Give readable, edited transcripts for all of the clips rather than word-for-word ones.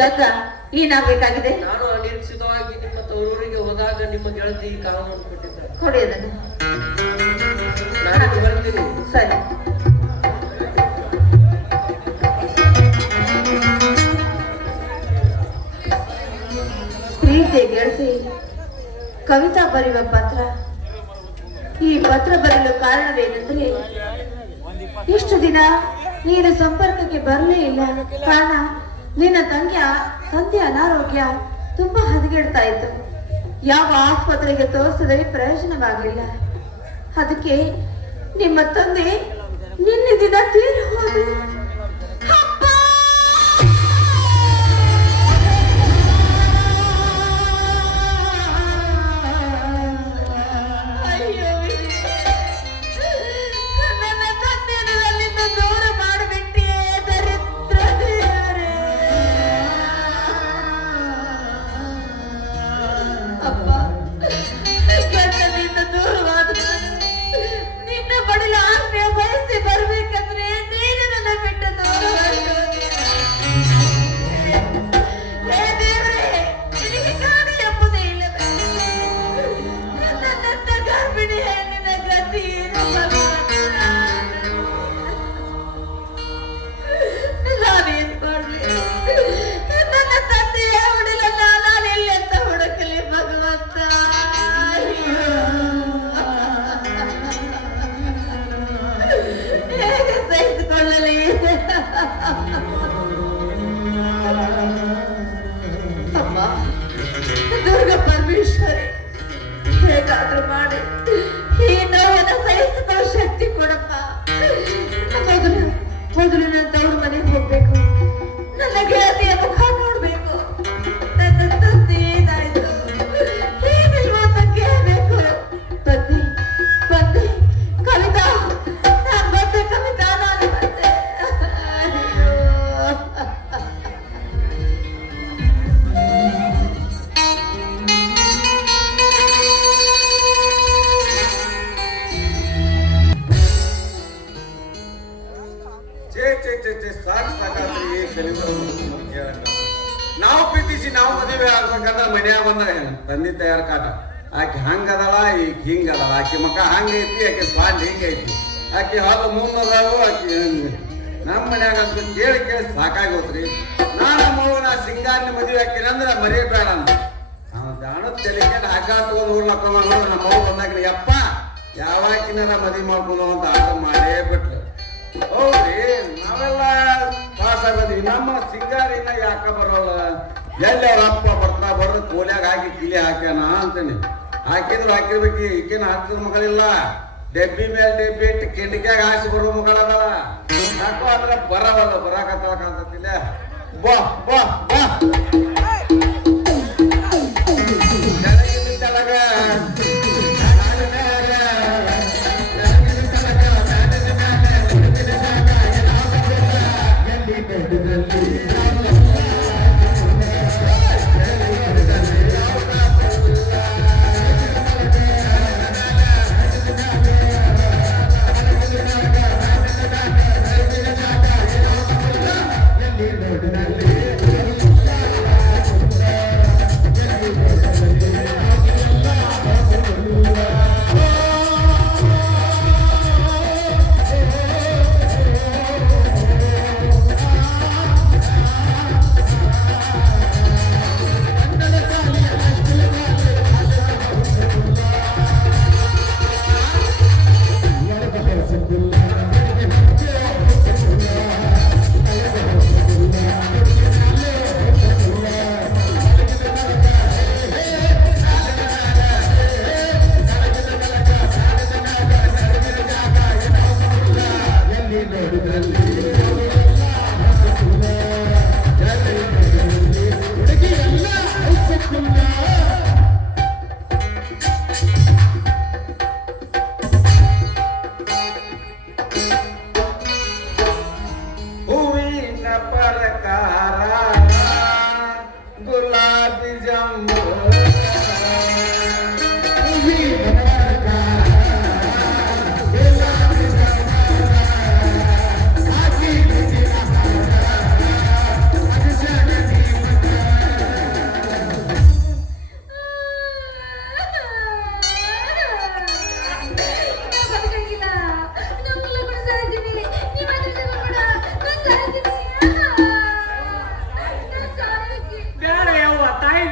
ಗಂಗಾ ಏನಾಗಬೇಕಾಗಿದೆ? ನಾನು ಅನಿರೀಕ್ಷಿತವಾಗಿ ನಿಮ್ಮ ತವರೂರಿಗೆ ಹೋದಾಗ ನಿಮ್ಮ ಗೆಳತಿ ಕಾರಣವನ್ನು ಕೊಟ್ಟಿದ್ದೆ. ಕೊಡಿಯೋದನ್ನು ನಾನು ಬರ್ತೀನಿ. ಸರಿ. ಪ್ರೀತಿ ಗೆಳತಿ, ಕವಿತಾ ಬರೆಯುವ ಪತ್ರ. ಈ ಪತ್ರ ಬರಲು ಕಾರಣವೇನೆಂದ್ರೆ, ಇಷ್ಟು ದಿನ ನೀನು ಸಂಪರ್ಕಕ್ಕೆ ಬರಲೇ ಇಲ್ಲ. ಕಾರಣ ನಿನ್ನ ತಂದೆ ಅನಾರೋಗ್ಯ ತುಂಬಾ ಹದಗೆಡ್ತಾ ಇತ್ತು. ಯಾವ ಆಸ್ಪತ್ರೆಗೆ ತೋರಿಸಿದರೆ ಪ್ರಯೋಜನವಾಗಲಿಲ್ಲ. ಅದಕ್ಕೆ ನಿಮ್ಮ ತಂದೆ ನಿನ್ನೆ ದಿನ ತೀರಿ ಹೋದರು. ಅಮ್ಮ, ದುರ್ಗಾ ಪರಮೇಶ್ವರಿ, ಹೇಗಾದ್ರೂ ಮಾಡಿ ಈ ನೋವನ್ನು ಸಹಿಸಿಕೊಳ್ಳೋ ಶಕ್ತಿ ಕೊಡಪ್ಪ. ಮೊದಲು ನನ್ನ ತವರು ಮನೆಗೆ ಹೋಗ್ಬೇಕು. ನನ್ನ ಗೆಳತಿಯ ಮುಖ ನೋಡ್ಬೇಕು. ನನ್ನ ತಂದೆ ಏನಾಯ್ತು ಏನಿಲ್ವೋ ಅಂತ ಕೇಳಬೇಕು. ಬಂದೆ ಬಂದೆ ಕವಿತಾ, ನಾನು ಬಂದೆ ಕವಿತಾ, ನಾನು ಬಂದೆ. ನಾವು ಪ್ರೀತಿಸಿ ನಾವು ಮದುವೆ ಆಗ್ಬೇಕಂದ್ರೆ ಮನ್ಯಾಗ ಬಂದಾಗ ತಂದೆ ತಯಾರ ಕಾಟ. ಆಕೆ ಹಂಗದಳ, ಈಗ ಹಿಂಗದಳ. ಆಕೆ ಮಕ್ಕ ಹಂಗೈತಿ, ಆಕೆ ಸ್ವಾಂಡ್ ಹಿಂಗೈತಿ, ಆಕೆ ಹೊಲ ಮುಂದದಾವು, ಆಕೆ ನಮ್ಮ ಮನ್ಯಾಗ ಅಂತ ಕೇಳಿ ಕೇಳಿ ಸಾಕಾಗಿ ಹೋತ್ರಿ. ನಾನು ಮಗನ ಸಿಂಗಾರಿನ ಮದುವೆ ಹಾಕಿನ ಅಂದ್ರೆ ಮರಿಬೇಡ ಅಂತ ನಾವು ಜಾಣದ ತೆಲಿಕೆಂಡು ಹಗ್ಗ ತಗೊಂಡು ಊರ್ಲಕ್ಕ ನಮ್ಮ ಮಗು ಬಂದಾಗ ಯಪ್ಪ ಯಾವಾಗಿನಾರ ಮದುವೆ ಮಾಡ್ಕೊಂಡು ಅಂತ ಆಟ ಮಾಡೇ ಬಿಟ್ರು. ಹೌದ್ರಿ, ನಾವೆಲ್ಲ ಪಾಸ್ ಆಗೋದಿವಿ. ನಮ್ಮ ಸಿಂಗಾರಿನ ಯಾಕ ಬರೋಲ್ಲ? ಎಲ್ಲಿ ಅವ್ರ ಅಪ್ಪ ಬರೋದು ಕೋಲ್ಯಾಗ ಹಾಕಿ ಕಿಲಿ ಹಾಕ್ಯಾನ ಅಂತೀನಿ. ಹಾಕಿರ್ಬೇಕು. ಈಗೇನು ಹಾಕಿದ ಮಗಳಿಲ್ಲ. ಡೆಬ್ಬಿ ಮೇಲೆ ಡೆಬ್ಬಿ ಇಟ್ಟು ಕಿಂಡಿಕ್ಯಾಗ ಹಾಸಿ ಬರೋ ಮಗಳದಲ್ಲ. ಯಾಕೋ ಅಂದ್ರೆ ಬರಾಕತ್ತಳ ಕಾಣ್ತಿಲ್ಲ. ಬಾ ಬಾ ಬಾ ತೆಳಗ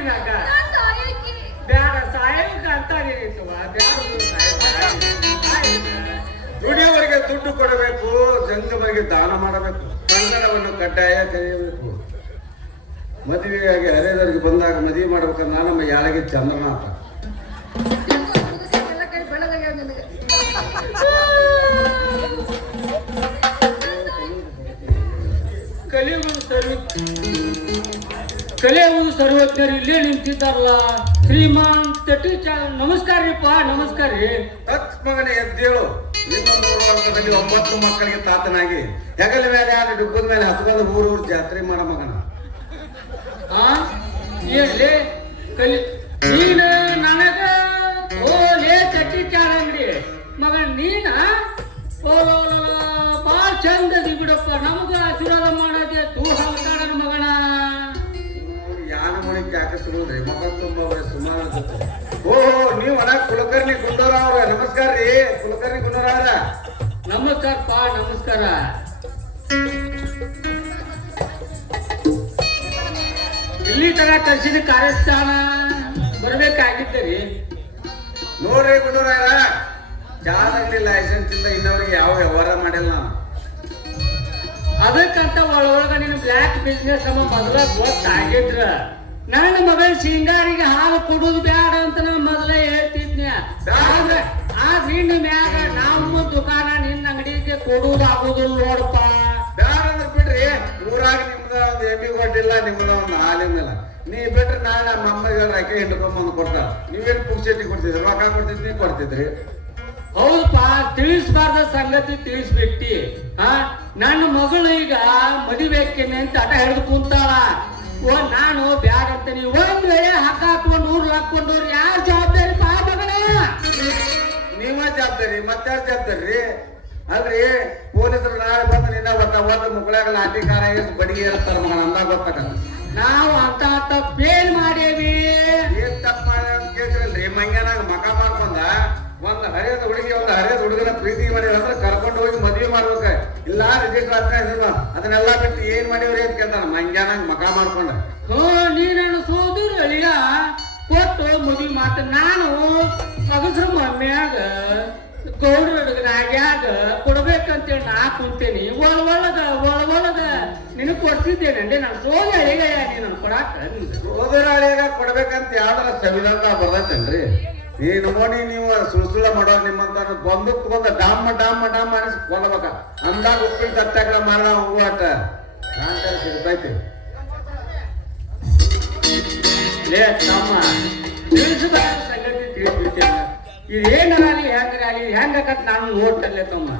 ಇರ್ನಾಕ ನಾ ಸಾಯಕಿ. ಬ್ಯಾಡ ಸಾಯೋಗ ಅಂತ ನೀರಿತ್ತವ ಬ್ಯಾಡ ದುಡಿಯೋವರಿಗೆ ದುಡ್ಡು ಕೊಡಬೇಕು, ಜಂಗಮರಿಗೆ ದಾನ ಮಾಡಬೇಕು, ಕನ್ನಡವನ್ನು ಕಡ್ಡಾಯ ಕಲಿಯಬೇಕು. ಮದುವೆಯಾಗಿ ಹರಿದವರಿಗೆ ಬಂದಾಗ ಮದುವೆ ಮಾಡ್ಬೇಕಂದ್ರೆ ನಮ್ಮ ಯಾಳಗಿ ಚಂದ್ರನಾಥ. ಎಲ್ಲ ಕೈ ಬೆಳಗಾಗ್ಯಾವ ನಿನಗೆ. ಕಲಿಯುವುದು ಸರ್ವಜ್ಞರು ಇಲ್ಲೇ ನಿಂತಿದ್ದಾರಲ್ಲ. ಶ್ರೀಮಾನ್ ತಟಿ ನಮಸ್ಕಾರ ರೀಪ್ಪ. ನಮಸ್ಕಾರ ರೀ. ತತ್ ಮಗನೇ ಎದ್ದೇಳು. ಇನ್ನು 3 ವರ್ಷದಲ್ಲಿ 9 ಮಕ್ಕಳಿಗೆ ತಾತನಾಗಿ ಹೆಗಲ ಮೇಲೆ ಯಾರು ಡುಬ್ಬದ ಮೇಲೆ ಹತ್ಕೊಂಡು ಊರು ಜಾತ್ರೆ ಮಾಡ ಮಗನ. ಏನ್ಲೇ ಕಲಿ ನೀನು ನನಗ ಓಲೇ ಚಟ್ಟಿ ಚಾರ ಅಂಗಡಿ ಮಗ ನೀನ ಬಾಳ ಚಂದದಿ ಬಿಡಪ್ಪ. ನಮಗ ಆಶೀರ್ವಾದ ಮಾಡದೆ ತೂ ಹಾಕ್ತಾಡ ಮಗನ. ಯಾನ ಮಣಿಗೆ ಯಾಕೆ ಸುಡುದ್ರಿ ಮಗ ತುಂಬ ಸುಮಾರು ಜೊತೆ. ಓಹೋ ನೀವು ಅಣ್ಣ ಕುಲಕರ್ಣಿ ಗುಂಡೂರಾವ್ ಅವ್ರ. ನಮಸ್ಕಾರ ರೀ ಕುಲಕರ್ಣಿ ಗುಂಡೂರಾವ್ರ. ನಮಸ್ಕಾರಪ್ಪ ನಮಸ್ಕಾರ. ಇಲ್ಲಿ ತರ ಕರ್ಸಿದ ಕಾರ್ಯಸ್ಥಾನ ಬರ್ಬೇಕಾಗಿದ್ದರಿ. ನೋಡ್ರಿ ಗುಂಡೂರಾವ್ರ, ಚಾದ ಅಂಗಡಿ ಲೈಸೆನ್ಸ್ ಇಲ್ಲ ಇನ್ನವರಿಗೆ ಯಾವ ವ್ಯವಹಾರ ಮಾಡಿಲ್ಲ ನಾನು. ಅದಕ್ಕಂತ ಒಳಗ ನಿನ್ ಬ್ಲ್ಯಾಕ್ ಬಿಸ್ನೆಸ್ ನಮ್ಮ ಮೊದಲ ಗೊತ್ತಾಗಿದ್ರ. ನನ್ನ ಮಗಳ ಸಿಂಗಾರಿಗೆ ಹಾಲು ಕೊಡುದು ಬ್ಯಾಡ ಅಂತ ನಾನು ಮೊದಲೇ ಹೇಳ್ತಿದ್ನ. ಆದ್ರೆ ನಿನ್ನ ಮ್ಯಾಗ ನಮ್ಮ ದುಕಾನ ನಿನ್ನ ಅಂಗಡಿಗೆ ಕೊಡುವುದು ಆಗುದಿಲ್ಲ ನೋಡಪ್ಪ. ಬ್ಯಾಡ ಅಂದ್ರೆ ಬಿಡ್ರಿ, ಊರಾಗ ನಿಮ್ದ ಒಂದು ಎಮ್ಮಿ ಕೊಟ್ಟಿಲ್ಲ, ನಿಮ್ದ ಒಂದು ಹಾಲಿನಿಲ್ಲ. ನೀ ಬಿಟ್ರೆ ನಾಳೆ ನಮ್ಮ ಅಮ್ಮಗೆ ಅಕ್ಕಿ ಹಿಂಡ್ಕೊಂಬಂದು ಕೊಡ್ತಾರ. ನೀವೇನು ಪುಕ್ಸೆಟ್ಟಿ ಕೊಡ್ತಿದ್ರಿ, ರೊಕ್ಕ ಕೊಡ್ತಿದ್ರಿ ಕೊಡ್ತಿದ್ರಿ. ಹೌದಪ್ಪ, ತಿಳಿಸ್ಬಾರ್ದ ಸಂಗತಿ ತಿಳಿಸ್ಬಿಟ್ಟಿ. ನನ್ನ ಮಗಳು ಈಗ ಮದುವೆಕ್ಕೇನೆ ಅಂತ ಹಠ ಹಿಡಿದು ಕುಂತಾಳ. ನಾನು ಬ್ಯಾಡ ಅಂತ ನೀವು ಒಂದ್ ವೇಳೆ ಹಗ್ಗ ಹಾಕೊಂಡು ಊರ್ ಹಾಕೊಂಡವ್ರು ಯಾರು ಜವಾಬ್ದಾರಿ ಪಾ ಮಗನ? ನೀವ ಜವಾಬ್ದಾರಿ ಮತ್ತಾರು ಜವಾಬ್ದಾರಿ ಅಲ್ರಿ. ಪೊಲೀಸರು ನಾಳೆ ಬಂದು ನಿನ್ನ ಒಂದು ಮುಗಳಾಗ ಲಾಠಿ ಕಾರ ಬಡಿಗೆ ಇರ್ತಾರ ಮಗನ ಅಂದಾಗ ಗೊತ್ತಾಗಲ್ಲ. ನಾವು ಅಂತ ತಪ್ಪೇನ್ ಮಾಡೇವಿ? ಏನ್ ತಪ್ಪ ಮಾಡ ಅಂತ ಕೇಳ್ತಿರಲ್ರಿ. ಮಂಗ್ಯಾನಾಗ ಮಕ ಮಾಡ್ಕೊಂಡ ಒಂದ್ ಹರಿಯದ ಹುಡುಗನ ಪ್ರೀತಿ ಮಾಡಿದ್ರ ಅಂದ್ರೆ ಕರ್ಕೊಂಡು ಹೋಗಿ ಮದ್ವೆ ಮಾಡ್ಬೇಕ. ಇಲ್ಲ ರಿಜಿಸ್ಟರ್ ಇಲ್ಲ ಅದನ್ನೆಲ್ಲ ಬಿಟ್ಟು ಏನ್ ಮಾಡಿವ್ರಿ ಅಂತ ಕೇಳ್ತಾನ ಮಂಗ್ಯಾನಾಗ ಮಕ ಮಾಡ್ಕೊಂಡ. ನೀ ನನ್ನ ಸೋದರ ಅಳಿಯ ಕೊಟ್ಟು ಮದ್ವಿ ಮಾತ. ನಾನು ಅಗಸ್ರ ಮಮ್ಮಿಯಾಗ ಗೌಡ್ರ ಅಡುಗನಾಗ್ಯಾಗ ಕೊಡ್ಬೇಕಂತೇಳಿ ನಾ ಕುಂತೇನಿ. ಒಳಗ ನಿನಗ್ ಕೊಡ್ತಿದ್ದೇನೆ. ನಾನು ಸೋದರ ಅಳಿಗ ನೀನು ಕೊಡಾಕ. ಸೋದರ ಅಳಿಯಾಗ ಕೊಡ್ಬೇಕಂತ ಯಾವ್ದಾರ ಸಂವಿಧಾನ ಬರ್ತೈತೇನ್ರಿ? ಈ ನೋಡಿ ನೀವು ಸುಳ್ಳ ಮಾಡೋರು ನಿಮ್ಮಂತ ಬಂದಕ್ ಬಂದ ಡಾಮ್ ಅನಿಸಿ ಕೊಡ್ಬೇಕ. ಅಂದಾಗ ಉಪ್ಪಿನ ಸತ್ಯಾಗ್ರಹ ಮಾಡ ಹೋಗುವಾಟ ಸಿಗ್ತೈತಿ. ತಮ್ಮ ತಿಳಿಸಬಾರ ಸಂಗತಿ ತಿಳಿಸ್ಬಿಟ್ಟೆ. ಇದೇನಾಗಲಿ ಹೆಂಗಾಗಲಿ ಹೆಂಗಾಕತ್ ನಾನು ನೋಡ್ತಲ್ಲೇ ತಮ್ಮ.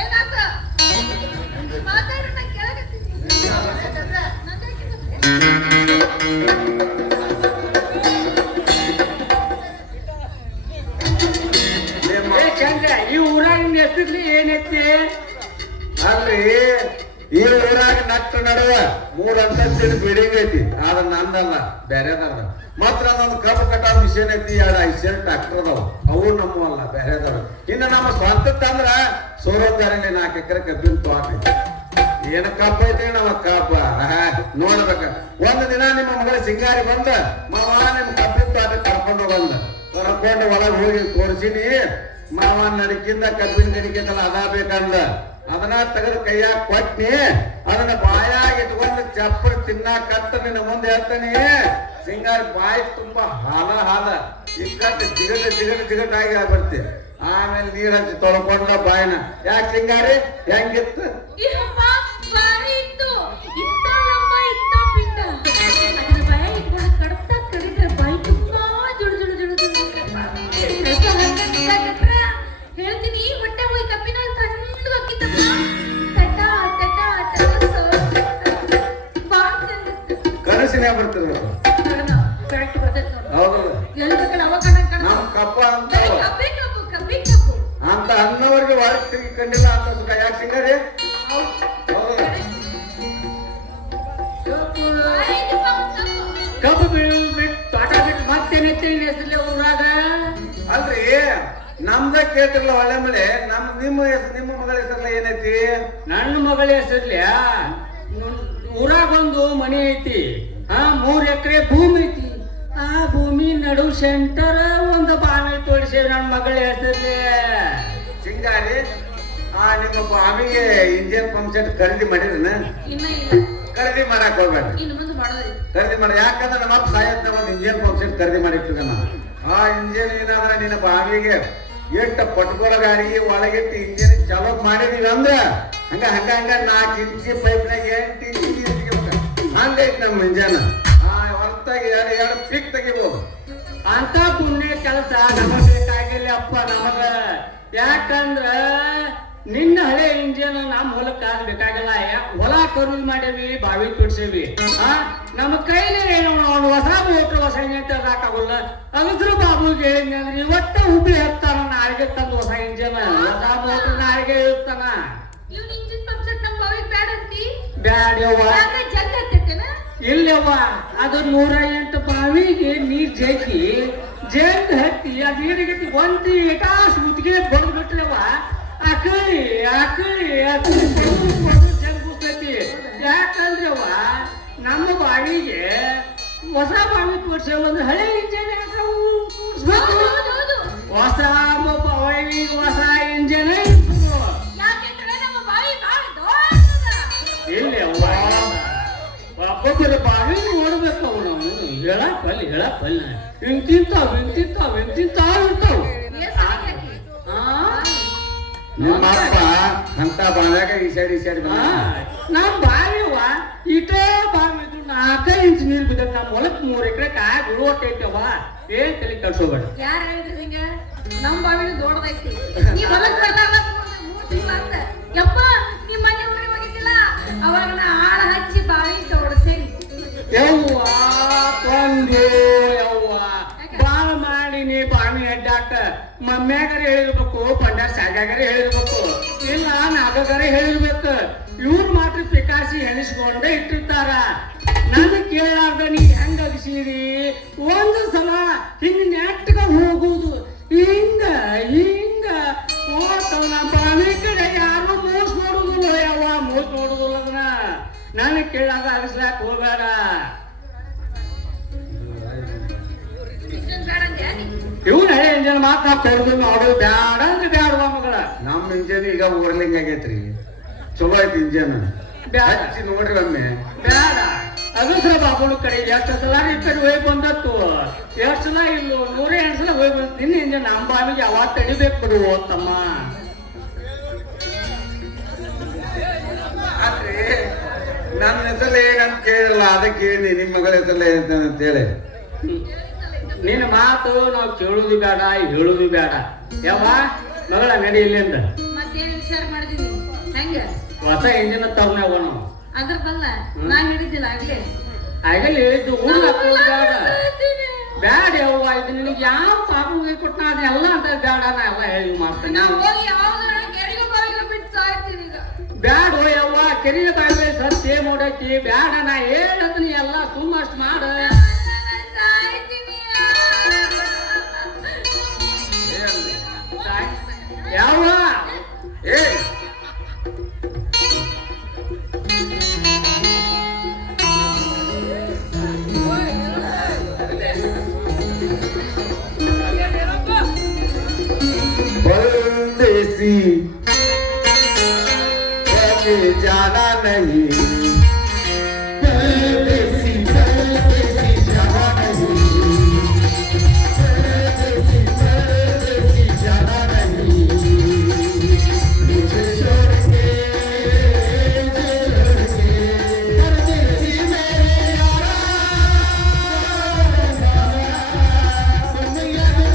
ಏನಾತ? ಮಾತಾಡು, ನಾ ಕೇಳಕತ್ತೀನಿ. ಚಂದ್ರ, ಈ ಊರಾಗಿನ ಹೆಸರ್ಲಿ ಏನೈತಿ? ಅಲ್ರಿ ಈ ಊರಾಗ ನಟ್ಟು ನಡುವ 3 ಅಂತಸ್ತಿನ ಬಿಲ್ಡಿಂಗ್ ಐತಿ. ಆದ್ರ ನಂದಲ್ಲ, ಬೇರೆದವ್ರ. ಮಾತ್ರ ಅದೊಂದು ಕಬ್ಬು ಕಟ್ಟಾವ ಮಿಷನ್ ಐತಿ, 2 ಐದು ಟ್ರಾಕ್ಟರ್ ಅದಾವ. ಅವು ನಮ್ಮಲ್ಲ, ಬೇರೆದವ್ರು. ಇನ್ನು ನಮ್ಮ ಸ್ವಂತಕ್ಕಂದ್ರ ಸೋರೋದಾರಲ್ಲಿ 4 ಎಕರೆ ಕಬ್ಬಿನ ತೋಟ ಐತಿ. ಏನ ಕಬ್ಬ ಐತಿ ನಮ್ಮ ಕಬ್ಬ ನೋಡ್ಬೇಕ. ಒಂದು ದಿನ ನಿಮ್ಮ ಮಗಳ ಸಿಂಗಾರಿ ಬಂದ ಮಾವ ನಿಮ್ ಕಬ್ಬಿನ ತೋಟ ಕರ್ಕೊಂಡು ಬಂದ. ಕರ್ಕೊಂಡು ಒಳಗೆ ಹೋಗಿ ತೋರಿಸಿನಿ. ಮಾವ ನಡಕಿಂದ ಕಬ್ಬಿನ ಗಡಿಕೆದಲ್ಲ ಅದ ಬೇಕಂದ. ಅದನ್ನ ತೆಗೆದು ಕೈಯಾಗ ಕೊಟ್ನಿ. ಅದನ್ನ ಬಾಯಾಗ ಇಟ್ಕೊಂಡು ಚಪ್ಪಲ್ ತಿನ್ನಾಕತ್ತ ನಿನ್ನ ಮುಂದೆ ಹೇಳ್ತಾನೆ. ಸಿಂಗಾರಿ ಬಾಯಿ ತುಂಬಾ ಹಾಲ ಇಕ್ಕಟ್ಟು ಜಿಗಟ್ ಆಗಿ ಆಗ್ಬಿಡ್ತಿ. ಆಮೇಲೆ ನೀರ್ ಹಚ್ಚಿ ತೊಳ್ಕೊಂಡ ಬಾಯಿನ. ಯಾಕೆ ಸಿಂಗಾರಿ ಹೆಂಗಿತ್ತು? ಹೇಳ್ತೀನಿ ಹೊಟ್ಟೆ ಹೋಗಿ ಕಪ್ಪಿನ ತಣ್ಣಗೆ ಹಾಕಿದ್ದಪ್ಪ. ಕನಸಿನ ಬರ್ತದ ಹೌದು. ನಮ್ ಕಪ್ಪ ಅಂತ ಅನ್ನವರಿಗೆ ಒಳಗೆ ತೆಗಿಕೊಂಡಿಲ್ಲ ಅಂತ ಸುಖ. ಯಾಕೆ ಸಿಂಗಾರಿ? ಕಬ್ಬು ನಮ್ದ ಕೇಳ್ತಿರಲ್ಲ ಒಳ್ಳೆ ಮಳೆ ನಿಮ್ಮ ಮಗಳ ಹೆಸರಲ್ಲ ಏನೈತಿ? ನನ್ನ ಮಗಳ ಹೆಸರ್ಲಿ ಊರಾಗೊಂದು ಮನೆ ಐತಿ, 3 ಎಕರೆ ಭೂಮಿ ಐತಿ. ಆ ಭೂಮಿ ನಡು ಸೆಂಟರ್ ಒಂದು ಬಾವಿ ತೋರಿಸಿ ನನ್ನ ಮಗಳ ಹೆಸರ್ಲಿ. ಸಿಂಗಾರಿ, ನಿಮ್ಮ ಬಾವಿಗೆ ಇಂಜಿನ್ ಪಂಪ್ ಸೆಟ್ ಖರೀದಿ ಮಾಡಿರನ? ಇನ್ನ ಇಲ್ಲ, ಖರೀದಿ ಮಾಡಕ್ ಹೋಗ್ಬೇಡ್ರಿ. ಇನ್ನು ಮುಂದೆ ಮಾಡೋದ್ರಿ. ಖರೀದಿ ಮಾಡಿ, ಯಾಕಂದ್ರೆ ನಮ್ಮ ಅಪ್ಪ ಸಾಯತ್ನ ಒಂದು ಇಂಜಿನ್ ಪಂಪ್ ಸೆಟ್ ಖರೀದಿ ಮಾಡಿಟ್ಟಿದ್ದಾನ. ಆ ಇಂಜಿನ್ ಏನಾದ್ರೆ ನಿನ್ನ ಬಾವಿಗೆ ಎಷ್ಟು ಪಟ್ಕೋಳ ಗಾಡಿ ಒಳಗಿಟ್ಟು ಇಂಜಿನ್ ಚಾಲೂ ಮಾಡಿದೀವಿ ಅಂದ್ರ ಹಂಗ 4 ಇಂಚಿ ಪೈಪ್ನಾಗ 8 ಇಂಚಿ ಹಂಗೈತಿ ನಮ್ಮ ಇಂಜನ್. ಹೊರತಾಗಿ 2 ಪಿಕ್ ತೆಗಿಬಹುದು. ಅಂತ ಪುಣ್ಯ ಕೆಲಸ ನಮಗ್ ಬೇಕಾಗಿಲ್ಲ ಅಪ್ಪ ನಮಗ. ಯಾಕಂದ್ರ ನಿನ್ನ ಹಳೆ ಇಂಜಿನ್ ನಮ್ಮ ಮೂಲಕ ಬೇಕಾಗಿಲ್ಲ. ಹೊಲ ಖರೀದಿ ಮಾಡೇವಿ, ಬಾವಿ ತುಡ್ಸೇವಿ. ನಮ್ಮ ಕೈಲಿ ಹೊಸ ಮೋಟ್ರ್ ಹೊಸ ಇಂಜಿನ್ ಹಾಕಾಗಲ್ಲ. ಅದ್ರ ಬಾಬುಗೆ ಹೇಳಿದ್ರೆ ಇವತ್ತ ಹುಬ್ಬಿ ಹತ್ತಾನ, ನಾಳೆಗೆ ತಂದು ಹೊಸ ಇಂಜಿನ್ ಹೊಸ ಮೋಟ್ರ್ ನಾಳೆಗೆ ಇರ್ತಾನ. ಇವ್ನ ಇಂಜಿನ್ ಪಂಪ್ ಸೆಟ್ ನಮ್ಮ ಬಾವಿಗೆ ಬ್ಯಾಡ ಅಂತಿ? ಬ್ಯಾಡ್ಯವ್ವ, ಯಾಕೆ ಜಗ್ ಹತ್ತೈತೇನ? ಇಲ್ಲವ್ವ, ಅದು 108 ಬಾವಿಗೆ ನೀರ್ ಜಗ್ಗಿ ಜಗ್ ಹತ್ತಿ ಅದು ಏನಾಗೈತಿ ಒಂದಿ ಏಟಾಸ್ ಮುತ್ತಿಗೆ ಬಡ್ಬಿಟ್ಲವ್ವ. ಆಕಳಿ ಜಗ್ ಬುಸ್ತೈತಿ. ಯಾಕಂದ್ರವ್ವ ನಮ್ಮ ಬಾವಿಗೆ ಹೊಸ ಬಾವಿ ತೋರ್ಸೇವ ಒಂದು ಹಳೆ ಇಂಜನ್ ಹೊಸ ಬಾವಿಗೆ ಹೊಸ ಇಂಜನ್ ಯಾಕೆಂದ್ರೆ ನಮ್ಮ ಬಾವಿ ಬಾಳ ದೊಡ್ಡದ. ಇಲ್ಲವ್ವ, ಒಬ್ಬೊಬ್ಬರ ಬಾವಿ ನೋಡ್ಬೇಕು. ಅವನು ಹೇಳಪ್ಪಲ್ಲ ಇಂತಿಂತಾವ್ ಇರ್ತಾವ್. ನಿಮ್ಮ ಅಪ್ಪ ಅಂತ ಬಾವ್ಯಾಗ ಈ ಸೈಡ್ ನಮ್ ಬಾವಿವ ಇಟೇ ಬಾವಿ 4 ಇಂಚ್ ನೀರು ಬಿದ್ದೈತಿ. ನಮ್ಮ ಹೊಲಕ್ 3 ಎಕರೆ ಕಾಯಿ ಬಿಡುವಟ್ಟೈತವ. ಏನ್ ತಲೆ ಕಳ್ಸೋಬೇಡ. ಯಾರು ಹೇಳಿದ್ರಿ ಹಿಂಗ? ನಮ್ಮ ಬಾವಿನ ದೊಡ್ಡದೈತಿ. ನೀ ಹೊಲಕ್ ಬರ್ತಾವ 3 ತಿಂಗಳ ಅಂತ. ಯಪ್ಪ, ನೀ ಮನೆ ಊರಿಗೆ ಹೋಗಿದ್ದಿಲ್ಲ ಅವಾಗ ನಾ ಆಳ ಹಚ್ಚಿ ಬಾವಿ ತೋಡ್ಸೇನಿ. ಯವ್ವ ಬಾಳ ಮಾಡಿ ನೀ ಬಾವಿ ಅಡ್ಡಾಕ ಮಮ್ಮ್ಯಾಗಾರ ಹೇಳಿರ್ಬೇಕು, ಪಂಡ್ಯಾರ ಸಾಗ್ಯಾಗಾರ ಹೇಳಿರ್ಬೇಕು, ಇಲ್ಲ ನಾಗಾರ ಹೇಳಿರ್ಬೇಕು. ಇವ್ರು ಮಾತ್ರ ಪಿಕಾಸಿ ಹೆಣಿಸ್ಕೊಂಡೆ ಇಟ್ಟಿರ್ತಾರ. ನನ್ನ ಕೇಳಾರ್ದ ನೀ ಹೆಂಗ ಅಗಸೀರಿ? ಒಂದು ಸಲ ಹಿಂಗ ನೆಟ್ಟಗ ಹೋಗುದು, ಹಿಂಗ ಹೋಗ್ತಾವ. ನಮ್ಮ ಬಾವಿ ಕಡೆ ಯಾರು ಮೂಸ್ ನೋಡುದಿಲ್ಲ ಯವ್ವ, ಮೂಸ್ ನೋಡುದಿಲ್ಲ. ಅದನ್ನ ನನಗೆ ಕೇಳಾಗ ಅಗಸ್ಲಾಕ ಹೋಗ್ಬೇಡ. ಇವ್ನ ಹಳೆ ಇಂಜನ್ ಮಾತ್ರ ಕೊಡುದು ಮಾಡೋದು ಬ್ಯಾಡ ಅಂದ್ರೆ ಬ್ಯಾಡವಾ ಮಗಳ. ನಮ್ಮ ಇಂಜನ್ ಈಗ ಓರ್ಲಿಂಗ್ ಆಗೈತ್ರಿ, ಚಲೋ ಐತಿ ಇಂಜನ್. ಹಚ್ಚಿ ನೋಡ್ರಿ ಒಮ್ಮೆ. ಬ್ಯಾಡ, ಅಗಸ್ರ ಬಾಬುನ ಕಡೆ ಎಷ್ಟು ಸಲ ಈ ಕಡೆ ಹೋಗಿ ಬಂದತ್ತು, ಎಷ್ಟು ಸಲ ಇಲ್ಲೋ 108 ಸಲ ಹೋಗಿ ಬಂದ. ನಿನ್ನ ಇಂಜನ್ ನಮ್ಮ ಬಾವಿಗೆ ಅವಾಗ ತಡಿಬೇಕು ಬಿಡುವ ತಮ್ಮ. ಆದ್ರೆ ನನ್ನ ಹೆಸರು ಏನಂತ ಕೇಳಲ್ಲ, ಅದಕ್ಕೆ ಹೇಳಿ ನಿಮ್ಮ ಮಗಳ ಹೆಸರು ಏನಂತ ಹೇಳಿ. ನಿನ್ನ ಮಾತು ನಾವು ಕೇಳುದು ಬೇಡ, ಹೇಳುದು ಬೇಡ. ಯಾವ ಮಗಳ ನಡಿ ಇಲ್ಲಿಂದ. ಮತ್ತೇನು ವಿಚಾರ ಮಾಡಿದೀನಿ ಹೆಂಗ? ಹೊಸ ಇಂಜಿನ್ ತಗೊಂಡವ ನಾವು. ಅದ್ರ ಬಲ್ಲ ನಾನ್ ಹಿಡಿದಿಲ್ಲ ಆಗ್ಲೇ. ಆಗಲಿ ಹೇಳಿದ್ದು ಊರ್ ಹಾಕೋದು ಬೇಡ. ಬ್ಯಾಡ ಯವ್ವ, ಇದು ನಿನಗೆ ಯಾವ ಪಾಪ ಕೊಟ್ಟ ಅದೆಲ್ಲ ಅಂತ ಬೇಡ. ನಾ ಎಲ್ಲ ಹೇಳಿ ಮಾಡ್ತೇನೆ. ನಾ ಹೋಗಿ ಯಾವ್ದಾರ ಕೆರೆಗೆ ಬರೋಕೆ ಬಿಟ್ಟು ಸಾಯ್ತೀನಿ ಈಗ. ಬ್ಯಾಡ ಯವ್ವ, ಕೆರೆಯ ಬಾಯಿಗೆ ಸತ್ಯ ಮೂಡೈತಿ. ಬ್ಯಾಡ, ನಾ ಹೇಳತ್ತೀನಿ ಎಲ್ಲ ಸುಮ್ಮಷ್ಟು ಮಾಡ. ಯಾವ ಏ परदेसी कभी जाना नहीं, परदेसी जाना नहीं, परदेसी जाना नहीं, मुझे छोड़ के परदेसी मेरे यारा, दुनिया में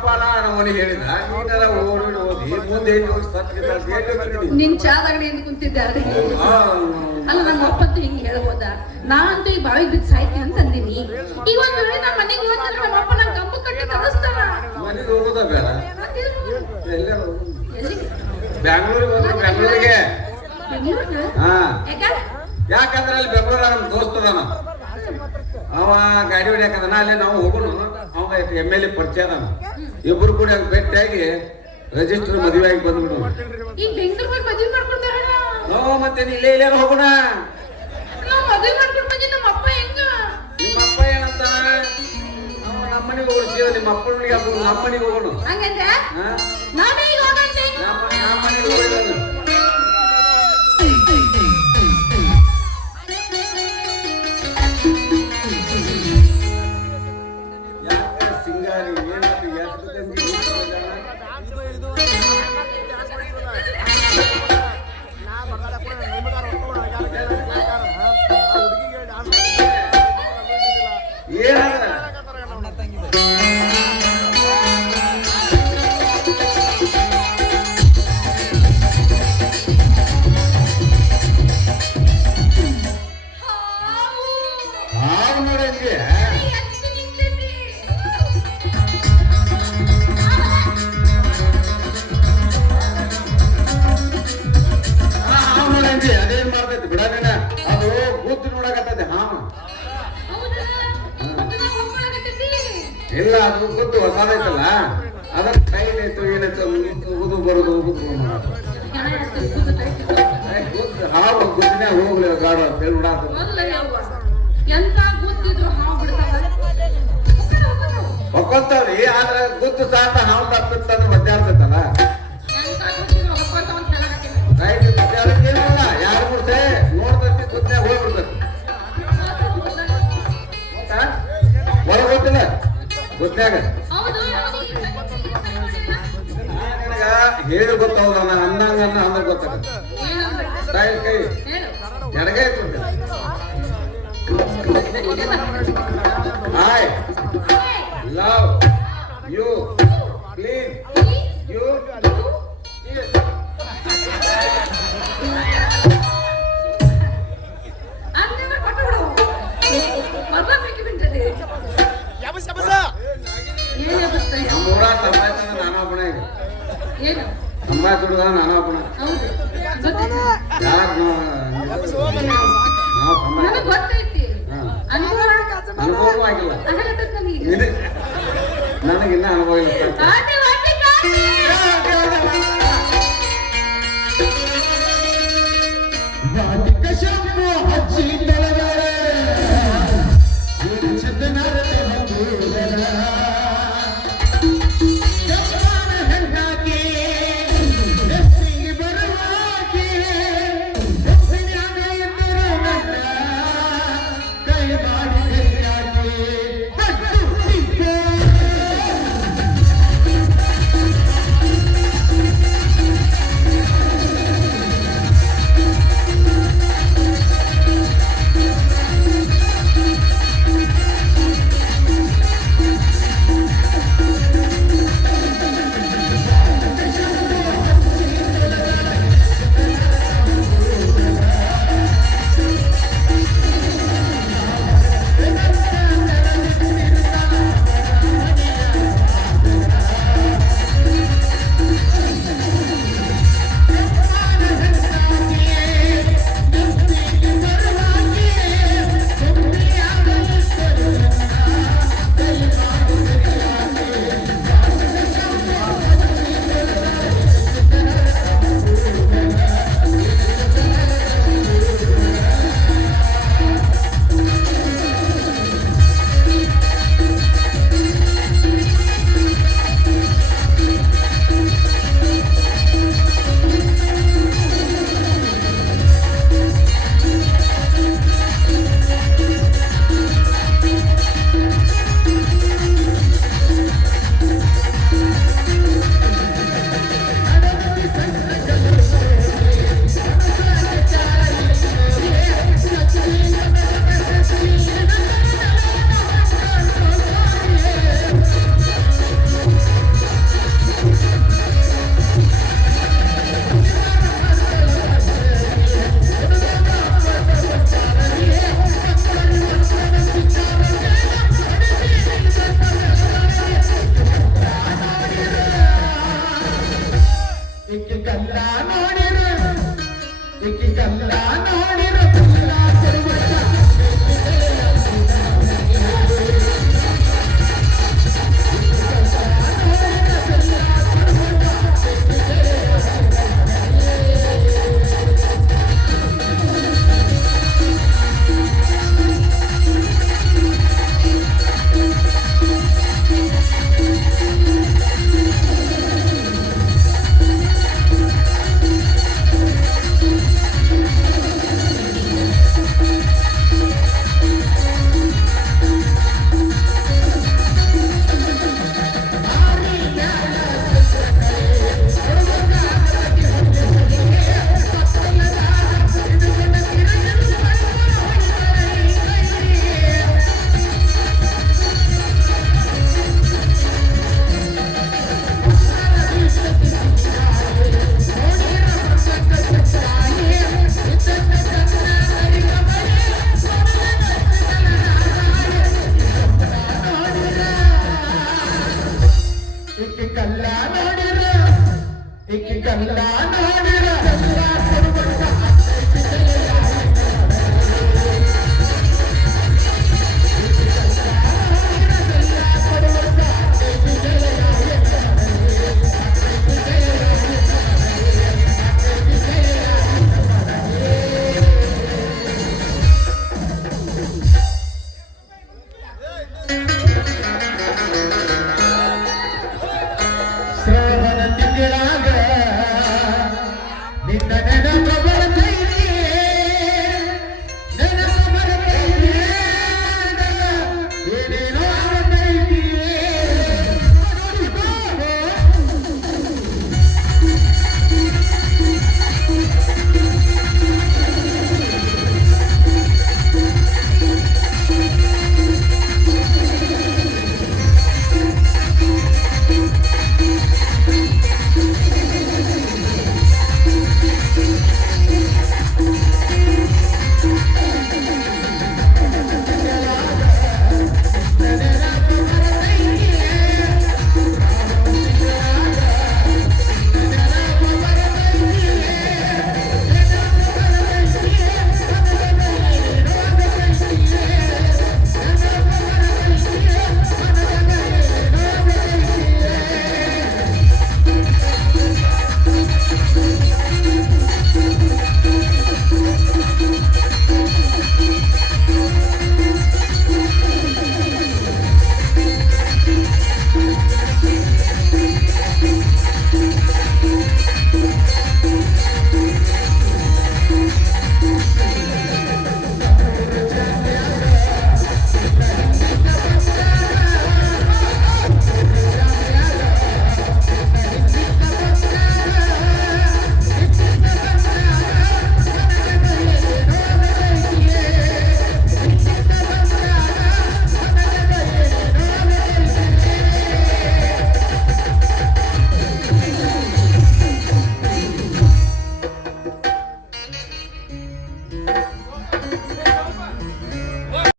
ಅಪ್ಪನ ನಮ್ಮನಿಗೆ ಹೇಳಿದ ನೀನೆಲ್ಲ ಓಡಿ ಹೋಗಿ ಮುಂದೆ ಸತ್ಯ ನಿನ್ ಚಾದ ಅಂಗಡಿಯಿಂದ ಕುಂತಿದ್ದೆ ಅಲ್ಲಿಗೆ ಅಲ್ಲ ನಮ್ಮ ಅಪ್ಪಂತೂ ಹಿಂಗ್ ಹೇಳ್ಬೋದ ನಾನಂತೂ ಈ ಬಾವಿಗೆ ಬಿದ್ದು ಸಾಯ್ತೀನಿ ಅಂತ ಅಂದಿನಿ ಈಗ ಒಂದ್ ವೇಳೆ ನಮ್ಮ ಮನೆಗೆ ಹೋದ್ರೆ ನಮ್ಮ ಅಪ್ಪ ನಂಗೆ ಕಂಬ ಕಟ್ಟಿ ಕಳಿಸ್ತಾನ ಮನೆಗೆ ಹೋಗೋದ ಬೇಡ ಬ್ಯಾಂಗ್ಳೂರಿಗೆ ಹಾ ಯಾಕಂದ್ರೆ ಅಲ್ಲಿ ಬೆಂಗಳೂರ ನಮ್ ದೋಸ್ತದಾನ ಅವ ಗಾಡಿ ಹೊಡಿಯಾಕದನ ಅಲ್ಲಿ ನಾವು ಹೋಗೋಣ ಅವ MLA ಪರಿಚಯ ಅದಾನ ಇಬ್ರು ಕೂಡ ಭೇಟಿಯಾಗಿ ರಿಜಿಸ್ಟರ್ ಮದುವೆ ಆಗಿ ಬಂದ್ಬಿಡು ಈಗ ಬೆಂಗಳೂರಿಗೆ ಮದುವೆ ಮಾಡ್ಕೊಡ್ತಾರ ಮತ್ತೆ ಇಲ್ಲೇ ಇಲ್ಲೇ ಹೋಗೋಣ ನಾವು ಮದುವೆ ಮಾಡ್ಕೊಂಡು ಬಂದಿ ನಮ್ಮ ಅಪ್ಪ ಹೆಂಗ ನಿಮ್ಮ ಅಪ್ಪ ಏನಂತ ನಮ್ಮನಿಗೆ ಹೋಗ್ತೀವ ನಿಮ್ಮ ಅಪ್ಪನಿಗೆ ನಮ್ಮನಿಗೆ ಹೋಗೋಣ ಹಂಗಂದ್ರೆ ನಾನೀಗ ಹೋಗಂತೆ ನಮ್ಮನಿಗೆ ಹೋಗೋಣ ಇಲ್ಲ ಅದು ಗೊತ್ತು ಹೊಸದೈತಲ್ಲ ಅದರ ಟೈಮ್ ಆಯ್ತು ಏನಾಯ್ತು ಉದು ಬರೋದು ಹಾವು ಗುದ್ದಿನ ಹೋಗ್ಲಿ ಗಾಡ ಎಂತ ಗೊತ್ತಿದ್ರು ಹಾವು ಬಿಡ್ತಾವ ಹೊಕ್ಕೊಂತಾವ್ರಿ ಆದ್ರೆ ಗುದ್ದು ಸಾತ ಹಾವು ತಪ್ಪಿತ್ತಂದ್ರೆ ಮಧ್ಯಾಹ್ನದಲ್ಲ ರೈಟ್ ಮಧ್ಯಾಹ್ನಕ್ಕೆ ಏನಲ್ಲ ಯಾರು ಬಿಡ್ತೆ ನೋಡ್ತೈತಿ ಗುದ್ನ್ಯಾಗ ಹೋಗ್ಬಿಡ್ತೈತಿ ಒಳಗೆ ಗೊತ್ತಿಲ್ಲ ಗುದ್ನ್ಯಾಗ ಹೇಳಿ ಗೊತ್ತಾವಲ್ಲ ಅನ್ನಂಗ ಅಂದ್ರೆ ಗೊತ್ತಾಗುತ್ತೆ ಸ್ಟೈಲ್ ಕೈ ಎಡಗೈ hi love you please you ನಮ್ಮೂರ ಸಂಭಾಷಣೆ ನಾನೊಬ್ಬನ ಈಗ ಸಂಭಾಷಣ ನಾನೊಬ್ಬನ ಯಾರು ನಾವು ಅನುಭವ ಆಗಿಲ್ಲ ನನಗಿನ್ನ ಅನುಭವ ಇಲ್ಲ ಕಲ್ಲ ನೋಡಿರ ಇಕ್ಕಿ ಕಲ್ಲ ನೋಡಿರ ಕಲ್ಲ ತಿರುಮಲ ಇಕ್ಕಿ ಕಲ್ಲ ನೋಡಿರ